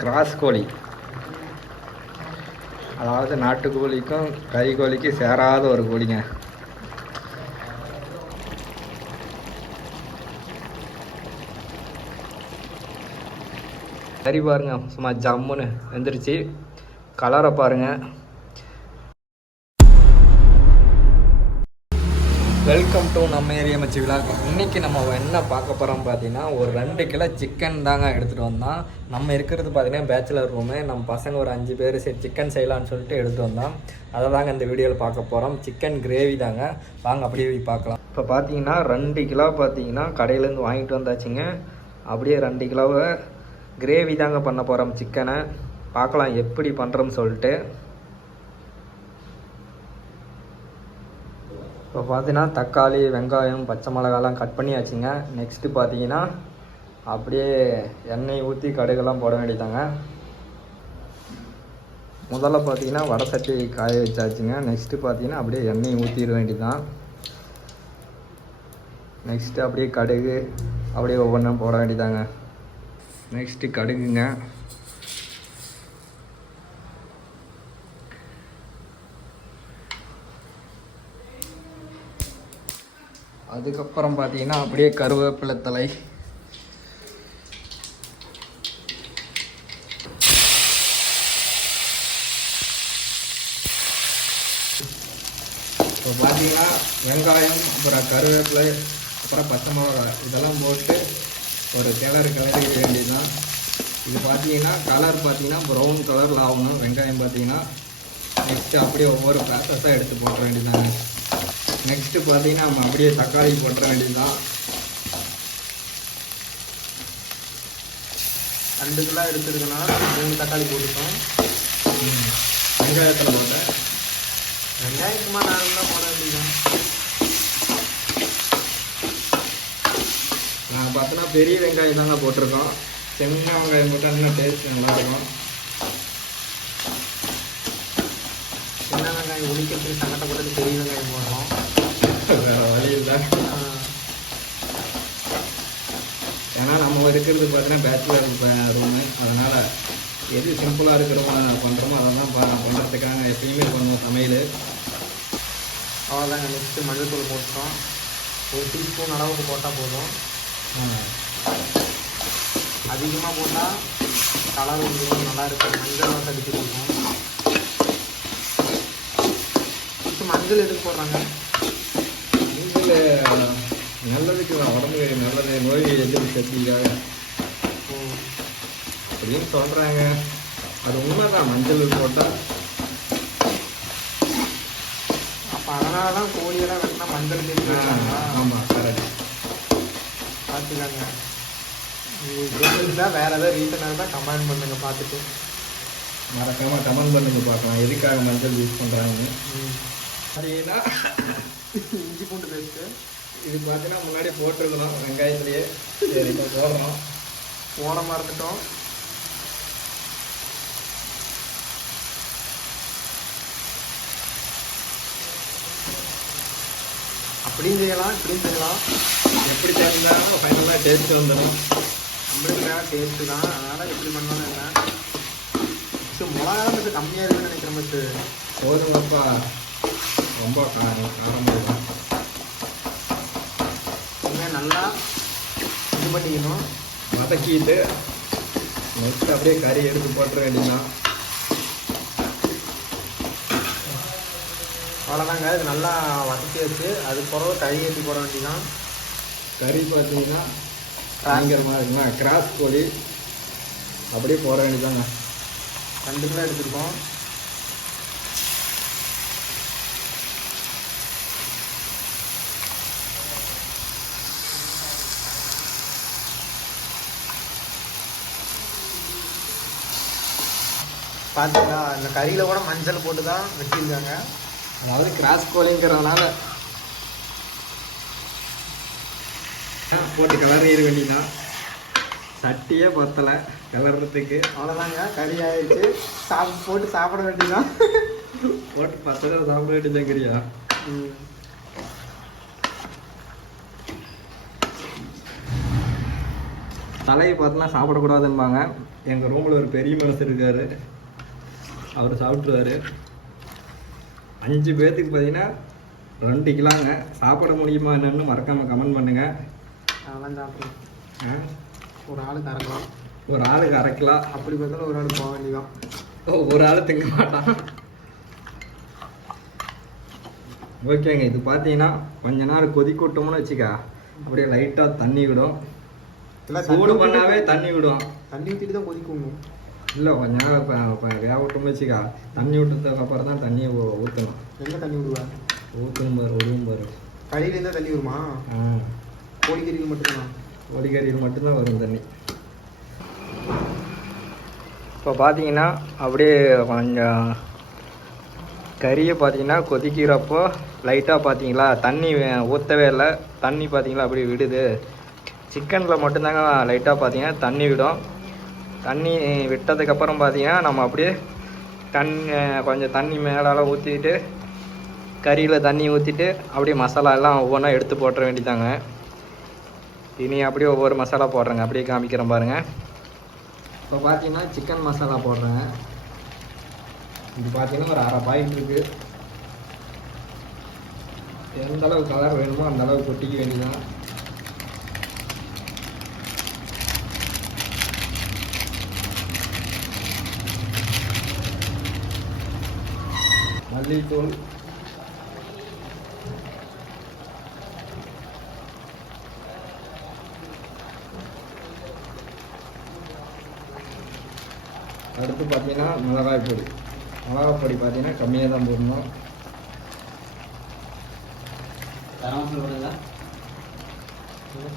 Cross கோழி, அதாவது நாட்டுக்கோழிக்கும் கறி கோழிக்கும் சேராத ஒரு கோழிங்க. கறி பாருங்க, சும்மா ஜம்முன்னு வெந்துருச்சு. கலரை பாருங்க. வெல்கம் டு நம்ம ஏரியா மச்சி விழா. இன்றைக்கி நம்ம என்ன பார்க்க போகிறோம் பார்த்தீங்கன்னா, ஒரு 2 கிலோ சிக்கன் தாங்க எடுத்துகிட்டு வந்தோம். நம்ம இருக்கிறது பார்த்தீங்கன்னா பேச்சுலர் ரூமு. நம்ம பசங்க ஒரு 5 பேர் சரி சிக்கன் செய்யலான்னு சொல்லிட்டு எடுத்துகிட்டு வந்தோம். அதை தாங்க இந்த வீடியோவில் பார்க்க போகிறோம். சிக்கன் கிரேவி தாங்க. வாங்க அப்படியே பார்க்கலாம். இப்போ பார்த்தீங்கன்னா 2 கிலோ பார்த்தீங்கன்னா கடையிலேருந்து வாங்கிட்டு வந்தாச்சுங்க. அப்படியே 2 கிலோவை கிரேவி தாங்க பண்ண போகிறோம். சிக்கனை பார்க்கலாம் எப்படி பண்ணுறோம்னு சொல்லிட்டு. இப்போ பார்த்தீங்கன்னா தக்காளி, வெங்காயம், பச்சை மிளகாலாம் கட் பண்ணியாச்சுங்க. நெக்ஸ்ட்டு பார்த்தீங்கன்னா அப்படியே எண்ணெய் ஊற்றி கடுகெல்லாம் போட வேண்டியதாங்க. முதல்ல பார்த்தீங்கன்னா வடை சட்டி காய வச்சாச்சுங்க. நெக்ஸ்ட்டு பார்த்தீங்கன்னா அப்படியே எண்ணெய் ஊற்றிட வேண்டியதான். நெக்ஸ்ட்டு அப்படியே கடுகு அப்படியே ஒவ்வொன்றும் போட வேண்டியதாங்க. நெக்ஸ்ட்டு கடுகுங்க. அதுக்கப்புறம் பார்த்தீங்கன்னா அப்படியே கருவேப்பிலை தழை, இப்போ பார்த்தீங்கன்னா வெங்காயம், அப்புறம் கருவேப்பிலை, அப்புறம் பச்சை மிளகாய் இதெல்லாம் போட்டு ஒரு கிளறி வேண்டியதுதான். இது பார்த்தீங்கன்னா கலர் பார்த்தீங்கன்னா ப்ரௌன் கலரில் ஆகணும் வெங்காயம் பார்த்தீங்கன்னா. நெக்ஸ்ட்டு அப்படியே ஒவ்வொரு ப்ராசஸாக எடுத்து போட வேண்டியதாங்க. நெக்ஸ்ட்டு பார்த்தீங்கன்னா நம்ம அப்படியே தக்காளி போட்டுற வேண்டியதுதான். 2 கிலோ எடுத்துருக்குன்னா 3 தக்காளி போட்டுட்டோம். வெங்காயத்தில் போட்டேன். வெங்காயத்துமா 4 கிலோ போட வேண்டியதான். நான் பார்த்தோன்னா பெரிய வெங்காயம் தாங்க போட்டிருக்கோம். சின்ன வெங்காயம் போட்டால் இன்னும் டேஸ்ட் நல்லாயிருக்கும். சின்ன வெங்காயம் உளிக்கிறதுக்கு சங்கடப்பட்டது பெரிய வெங்காயம் போடுறோம். வேறு வழி இல்லை. ஏன்னா நம்ம இருக்கிறது பார்த்தீங்கன்னா பேச்சுலர் ரூமு. அதனால் எது சிம்பிளாக இருக்கிறோமோ பண்ணுறோமோ அதை தான் பண்ணுறதுக்காக எப்பயுமே பண்ணுவோம் சமையல். அவ்வளோதாங்க. நெக்ஸ்ட்டு மஞ்சள் தூள் போட்டோம். ஒரு டீஸ்பூன் அளவுக்கு போட்டால் போதும். அதிகமாக போட்டால் கலர் வந்துடும், நல்லா இருக்கும். மஞ்சள் வந்து அடிச்சுட்டு இருக்கும். இப்போ மஞ்சள் எதுக்கு போடுறாங்க? நல்லதுக்கு உடம்பு நல்லது, நோய் எதிர்ப்பு சக்திக்காக அப்படின்னு சொல்கிறாங்க. அது உண்மைதான். மஞ்சள் போட்டால் அப்போ அதனால தான் கோழியெல்லாம் வெட்டினா மஞ்சள் தெரிஞ்சுக்கிறாங்க. ஆமாம், கரெக்ட். பார்த்துக்காங்க. தெரிஞ்சுதான் வேறு ஏதாவது ரீசனாக இருந்தால் கமெண்ட் பண்ணுங்க. பார்த்துட்டு மறக்காமல் கமெண்ட் பண்ணுங்க, பார்க்கலாம் எதுக்காக மஞ்சள் யூஸ் பண்ணுறாங்கன்னு. சரிங்களா? இஞ்சி பூண்டு பேஸ்ட்டு இது பார்த்தீங்கன்னா முன்னாடி போட்டிருக்கணும் வெங்காயத்துலேயே. சரி, இப்போ போடுறோம். போட மறந்துட்டோம். அப்படியும் செய்யலாம், இப்படியும் செய்யலாம். எப்படி சேர்ந்தாலும் ஃபைனலாக டேஸ்ட்டு வந்துடும். நம்மளுக்கு டேஸ்ட்டு தான். அதனால் எப்படி பண்ணணும் என்ன. ஸோ மிளகா கொஞ்சம் கம்மியாக இருக்குன்னு நினைக்கிறேன். மச்சு போதுமாப்பா, ரொம்ப காரம் தான். நல்லா இது பண்ணிக்கணும், வதக்கிட்டு நெக்ஸ்ட் அப்படியே கறி எடுத்து போட்டுற வேண்டியதான். அவ்வளோதாங்க. இது நல்லா வதக்கி வச்சு அது பிறகு கறி ஏற்றி போட வேண்டியதான். கறி பார்த்தீங்கன்னா பயங்கரமாக இருக்குங்க. கிராஸ் கோழி அப்படியே போட வேண்டியதாங்க. 2 கிலோ எடுத்துருக்கோம். பார்த்தீங்களா, இந்த கறியில் கூட மஞ்சள் போட்டு தான் வச்சுருக்காங்க. அதாவது கிராஸ் கோழிங்கிறதுனால போட்டு கிளறிட வேண்டியதான். சட்டியே பத்தலை கிளறதுக்கு. அவ்வளோதாங்க, கறி ஆயிடுச்சு. போட்டு சாப்பிட வேண்டியதான். போட்டு 10 ரூபா சாப்பிட வேண்டியதான் கறியா. தலையை பார்த்துலாம் சாப்பிடக்கூடாதுன்பாங்க. எங்கள் ரூமில் ஒரு பெரிய மனசு இருக்கார், அவர் சாப்பிட்ருவார். 5 பேர்த்துக்கு பார்த்தீங்கன்னா 2 கிலோங்க. சாப்பிட முடியுமா என்னன்னு மறக்காமல் கமெண்ட் பண்ணுங்கள். அதெல்லாம் சாப்பிடுவேன். ஒரு ஆளுக்கு அரைக்கலாம். ஒரு ஆளுக்கு அரைக்கலாம். அப்படி பார்த்தாலும் ஒரு ஆள் போக வேண்டியதான். ஒரு ஆள் திங்க மாட்டான். ஓகேங்க, இது பார்த்தீங்கன்னா கொஞ்ச நேரம் கொதிக்க விட்டோம்னு வச்சுக்கா, அப்படியே லைட்டாக தண்ணி விடும். சூடு பண்ணாவே தண்ணி விடும். தண்ணி ஊற்றிட்டு தான் கொதிக்கணும். இல்லை, கொஞ்ச நேரம் இப்போ வேக விட்டோம்னு வச்சுக்கா, தண்ணி விட்டதுக்கு அப்புறம் தான் தண்ணியை ஊற்றணும். எங்கே தண்ணி விடுவேன்? ஊற்றணும் பாரு, விடுவும் பாரு. கறியிலேருந்து தண்ணி வருமா? கோழிக்கறியில் மட்டும்தானா? கோழிக்கறியில் மட்டும்தான் வரும் தண்ணி. இப்போ பார்த்தீங்கன்னா அப்படியே கொஞ்சம் கறியை பார்த்தீங்கன்னா கொதிக்கிறப்போ லைட்டாக பார்த்தீங்களா தண்ணி ஊற்றவே இல்லை. தண்ணி பார்த்தீங்களா அப்படியே விடுது. சிக்கனில் மட்டும்தாங்க லைட்டாக பார்த்தீங்கன்னா தண்ணி விடும். தண்ணி விட்டதுக்கப்புறம் பார்த்தீங்கன்னா நம்ம அப்படியே கொஞ்சம் தண்ணி மேலால் ஊற்றிட்டு கறியில் தண்ணி ஊற்றிட்டு அப்படியே மசாலா எல்லாம் ஒவ்வொன்றா எடுத்து போட்டுற வேண்டியதாங்க. இனி அப்படியே ஒவ்வொரு மசாலா போடுறேங்க, அப்படியே காமிக்கிறேன் பாருங்கள். இப்போ பார்த்தீங்கன்னா சிக்கன் மசாலா போடுறேங்க. இது பார்த்தீங்கன்னா ஒரு 1/2 பாக்கெட் இருக்குது. எந்த அளவுக்கு கலர் வேணுமோ அந்த அளவுக்கு கொட்டிக்க வேண்டியதான். மல்லித்தூள், அடுத்து பார்த்தீங்கன்னா மிளகாய் பொடி. மிளகாய் பொடி பார்த்தீங்கன்னா கம்மியாக தான் போடணும்.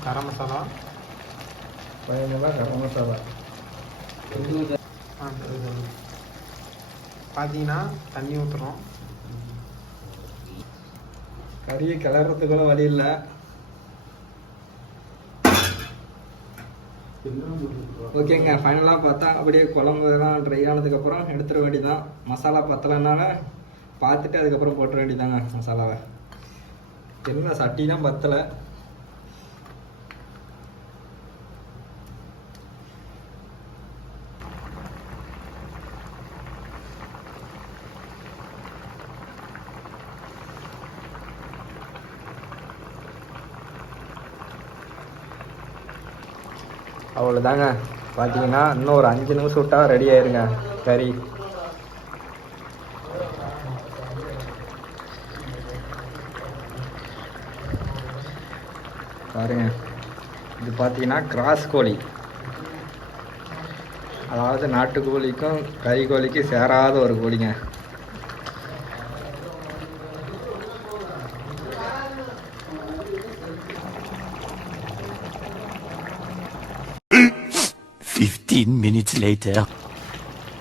கரம் மசாலா, பயங்கரமாக கரம் மசாலா. பார்த்தீங்கன்னா தண்ணி ஊற்றுறோம். கறியை கிளறதுக்குள்ள வழி இல்லை. ஓகேங்க, ஃபைனலாக பார்த்தா அப்படியே குழம்பு எல்லாம் ட்ரை ஆனதுக்கப்புறம் எடுத்துட வேண்டியதான். மசாலா பத்தலைனால பார்த்துட்டு அதுக்கப்புறம் போட்டுற வேண்டியதாங்க மசாலாவை. என்ன சட்டி தான் பத்தலை. அவ்வளோதாங்க. பார்த்தீங்கன்னா இன்னும் ஒரு 5 நிமிஷம் விட்டால் ரெடி ஆயிருங்க கறி. பாருங்க, இது பார்த்தீங்கன்னா கிராஸ் கோழி, அதாவது நாட்டுக்கோழிக்கும் கறி கோழிக்கும் சேராத ஒரு கோழிங்க.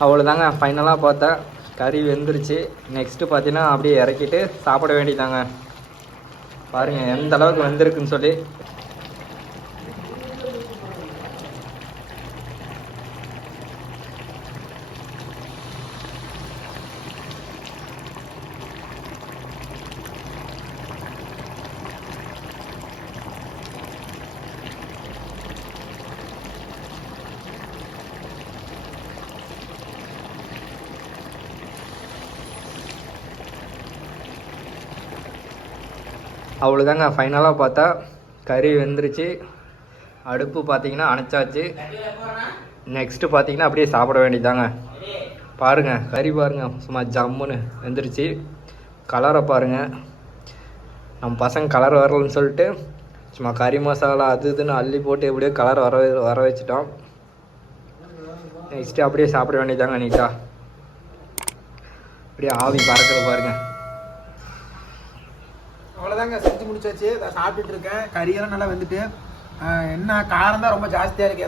அவ்வளோதாங்க, ஃபைனலாக பார்த்தா கறி வெந்துருச்சு. நெக்ஸ்ட்டு பார்த்தீங்கன்னா அப்படியே இறக்கிட்டு சாப்பிட வேண்டியதாங்க. பாருங்கள் எந்த அளவுக்கு வெந்திருக்குன்னு சொல்லி. அவ்வளோதாங்க, ஃபைனலாக பார்த்தா கறி வெந்துருச்சு. அடுப்பு பார்த்தீங்கன்னா அணைச்சாச்சு. நெக்ஸ்ட்டு பார்த்தீங்கன்னா அப்படியே சாப்பிட வேண்டியதாங்க. பாருங்கள் கறி பாருங்கள், சும்மா ஜம்முன்னு வெந்துருச்சு. கலரை பாருங்கள். நம்ம பசங்க கலர் வரலன்னு சொல்லிட்டு சும்மா கறி மசாலா அது இதுன்னு அள்ளி போட்டு எப்படியோ கலர் வர வச்சுட்டோம். நெக்ஸ்ட்டு அப்படியே சாப்பிட வேண்டியதாங்க நீட்டாக. அப்படியே ஆவி பறக்கிறது பாருங்கள். அவ்வளோதாங்க, செஞ்சு முடிச்சாச்சு. சாப்பிட்டுட்டு இருக்கேன். கறியெல்லாம் நல்லா வெந்துட்டு, என்ன காரம் தான் ரொம்ப ஜாஸ்தியாக இருக்கு.